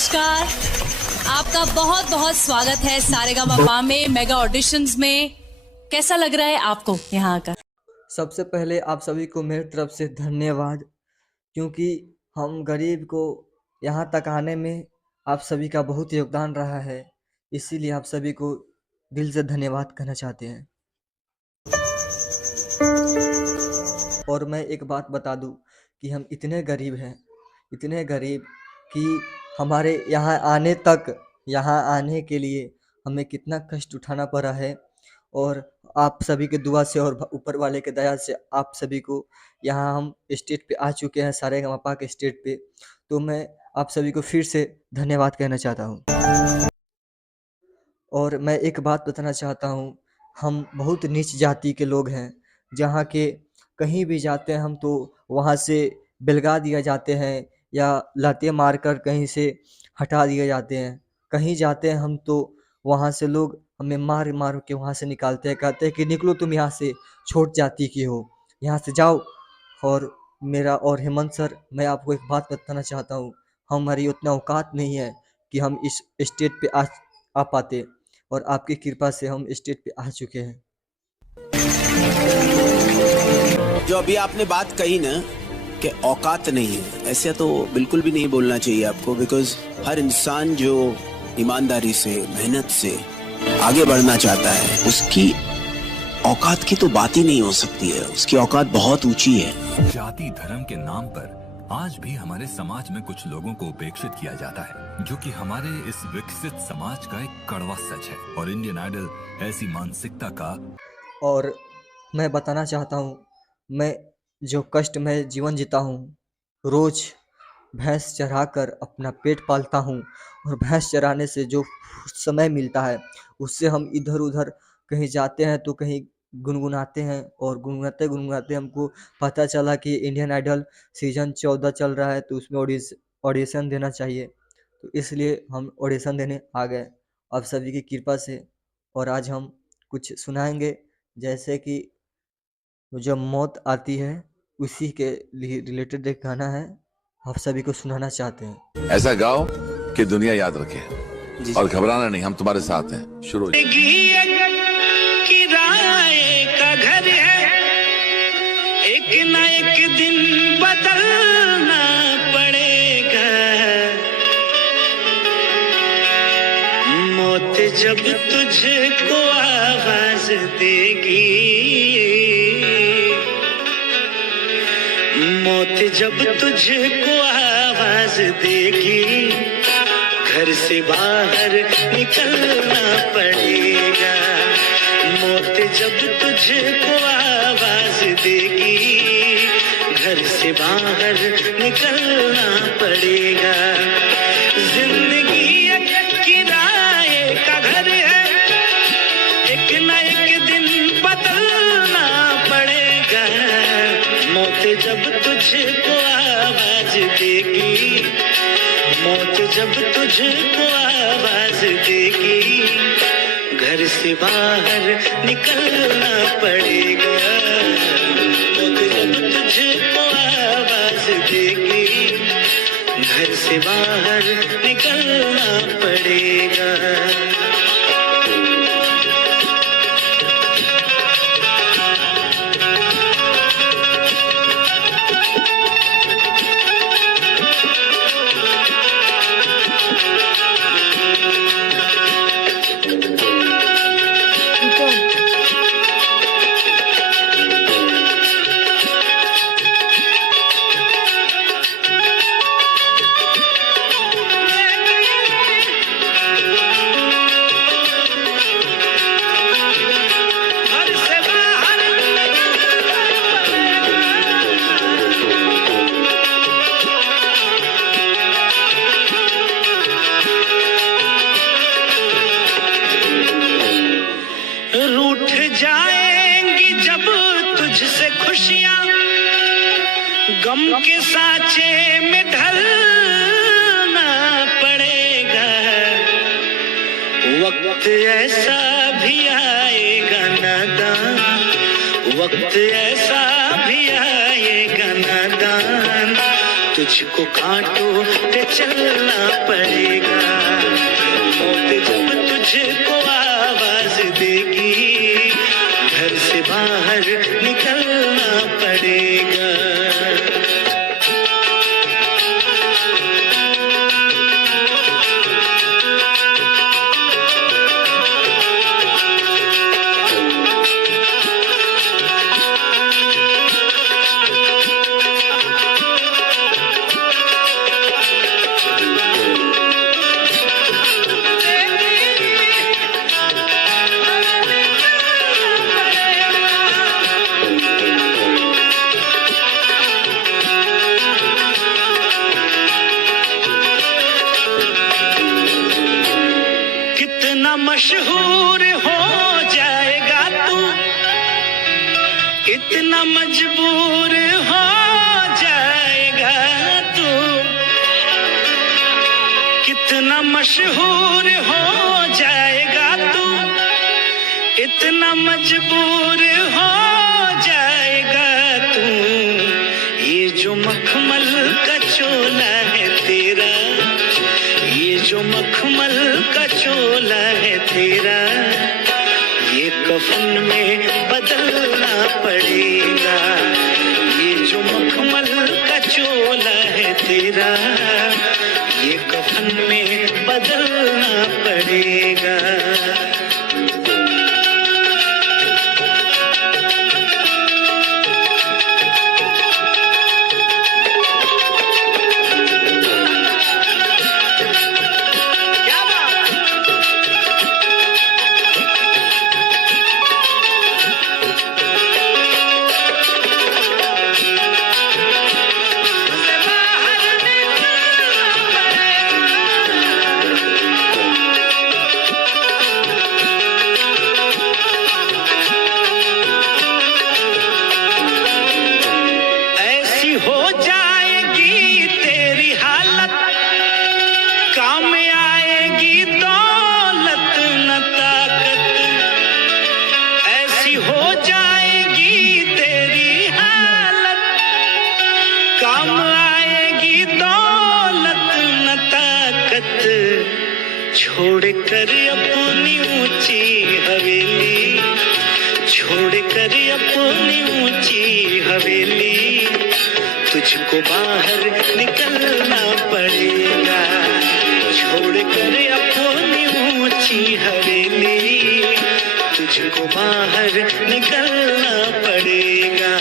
नमस्कार, आपका बहुत बहुत स्वागत है सारेगामापा में मेगा ऑडिशंस में। कैसा लग रहा है आपको यहाँ आकर? सबसे पहले आप सभी को मेरी तरफ से धन्यवाद, क्योंकि हम गरीब को यहाँ तक आने में आप सभी का बहुत योगदान रहा है। इसीलिए आप सभी को दिल से धन्यवाद कहना चाहते हैं। और मैं एक बात बता दूं कि हम इतने गरीब हैं, इतने गरीब कि हमारे यहाँ आने के लिए हमें कितना कष्ट उठाना पड़ा है। और आप सभी के दुआ से और ऊपर वाले के दया से आप सभी को यहाँ हम स्टेज पे आ चुके हैं, सारेगामापा के स्टेज पे। तो मैं आप सभी को फिर से धन्यवाद कहना चाहता हूँ। और मैं एक बात बताना चाहता हूँ, हम बहुत नीच जाति के लोग हैं। जहाँ के कहीं भी जाते हैं हम तो वहाँ से बेलगा दिया जाते हैं या लाते मारकर कहीं से हटा दिए जाते हैं। कहीं जाते हैं हम तो वहाँ से लोग हमें मार मार के वहाँ से निकालते हैं, कहते हैं कि निकलो तुम यहाँ से, छोट जाति की हो, यहाँ से जाओ। और मेरा और हेमंत सर, मैं आपको एक बात बताना चाहता हूँ, हमारी उतना औकात नहीं है कि हम इस स्टेज पे आ पाते। और आपकी कृपा से हम स्टेज पे आ चुके हैं। जो अभी आपने बात कही ना कि औकात नहीं है, ऐसा तो बिल्कुल भी नहीं बोलना चाहिए आपको। बिकॉज हर इंसान जो ईमानदारी से, मेहनत से आगे बढ़ना चाहता है, उसकी औकात की तो बात ही नहीं हो सकती है। उसकी औकात बहुत ऊंची है। जाति धर्म के नाम पर आज भी हमारे समाज में कुछ लोगों को उपेक्षित किया जाता है, जो कि हमारे इस विकसित समाज का एक कड़वा सच है। और इंडियन आइडल ऐसी मानसिकता का। और मैं बताना चाहता हूँ, मैं जो कष्ट में जीवन जीता हूँ, रोज भैंस चराकर अपना पेट पालता हूँ। और भैंस चराने से जो समय मिलता है उससे हम इधर उधर कहीं जाते हैं तो कहीं गुनगुनाते हैं। और गुनगुनाते गुनगुनाते हमको पता चला कि इंडियन आइडल सीजन 14 चल रहा है, तो उसमें ऑडिशन देना चाहिए। तो इसलिए हम ऑडिशन देने आ गए आप सभी की कृपा से। और आज हम कुछ सुनाएंगे, जैसे कि जब मौत आती है उसी के रिलेटेड एक गाना है, आप सभी को सुनाना चाहते हैं। ऐसा गाओ कि दुनिया याद रखे और घबराना नहीं, हम तुम्हारे साथ हैं। शुरू। किराए का घर है, एक न एक दिन बदलना पड़ेगा। मौत जब तुझको आवाज देगी, मौत जब तुझको आवाज देगी, घर से बाहर निकलना पड़ेगा। मौत जब तुझको आवाज देगी, घर से बाहर निकलना पड़ेगा। जिंदगी एक किराए का घर है, एक न एक दिन बदलना पड़ेगा। मौत जब तुझको आवाज देगी, मौत जब तुझको आवाज देगी, घर से बाहर निकलना पड़ेगा। मौत जब तुझको आवाज देगी, घर से बाहर निकलना पड़ेगा। जाएंगी जब तुझसे खुशियां, गम के साँचे में ढलना पड़ेगा। वक्त ऐसा भी आएगा नादान, वक्त ऐसा भी आएगा नादान, तुझको कांटों पे चलना पड़ेगा। मशहूर हो जाएगा तू, इतना मजबूर हो जाएगा तू, कितना मशहूर हो जाएगा तू, इतना मजबूर हो जाएगा तू। ये जो मखमल का चोला है तेरा, ये जो मखमल का चोला है तेरा, ये कफन में बदलना पड़ेगा। ये जो मखमल का चोला है तेरा, ये कफन में बदलना पड़ेगा। छोड़कर अपनी ऊंची हवेली, छोड़कर अपनी ऊंची हवेली, तुझको बाहर निकलना पड़ेगा। छोड़कर अपनी ऊंची हवेली, तुझको बाहर निकलना पड़ेगा।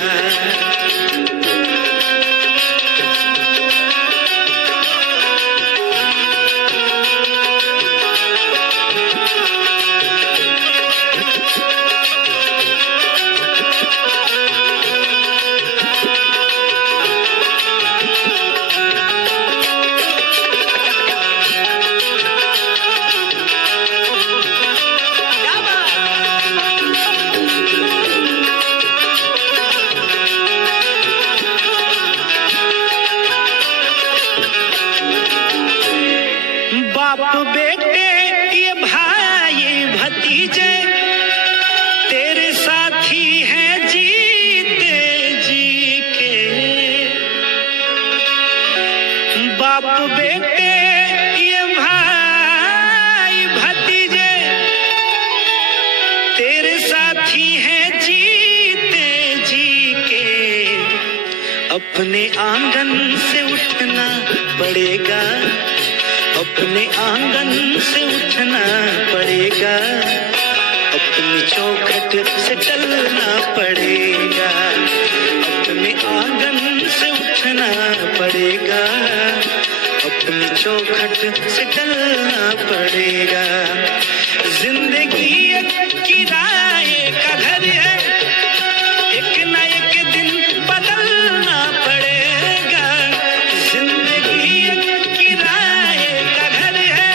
बाप बेटे ये भाई भतीजे तेरे साथी हैं जीते जी के। बाप बेटे ये भाई भतीजे तेरे साथी हैं जीते जी के। अपने आंगन से उठना पड़ेगा, अपने आंगन से उठना पड़ेगा, अपनी चौखट से चलना पड़ेगा। अपने आंगन से उठना पड़ेगा, अपनी चौखट से चलना पड़ेगा। जिंदगी एक किराए का घर है, एक न एक दिन बदलना पड़ेगा। जिंदगी एक किराए का घर है,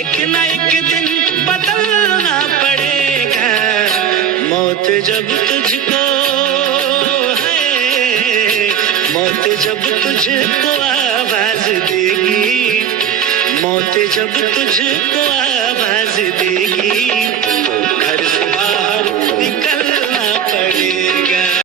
एक न एक दिन बदलना पड़ेगा। मौत जब तुझको है, मौत जब तुझको आवाज देगी, मौत जब तुझको आवाज देगी,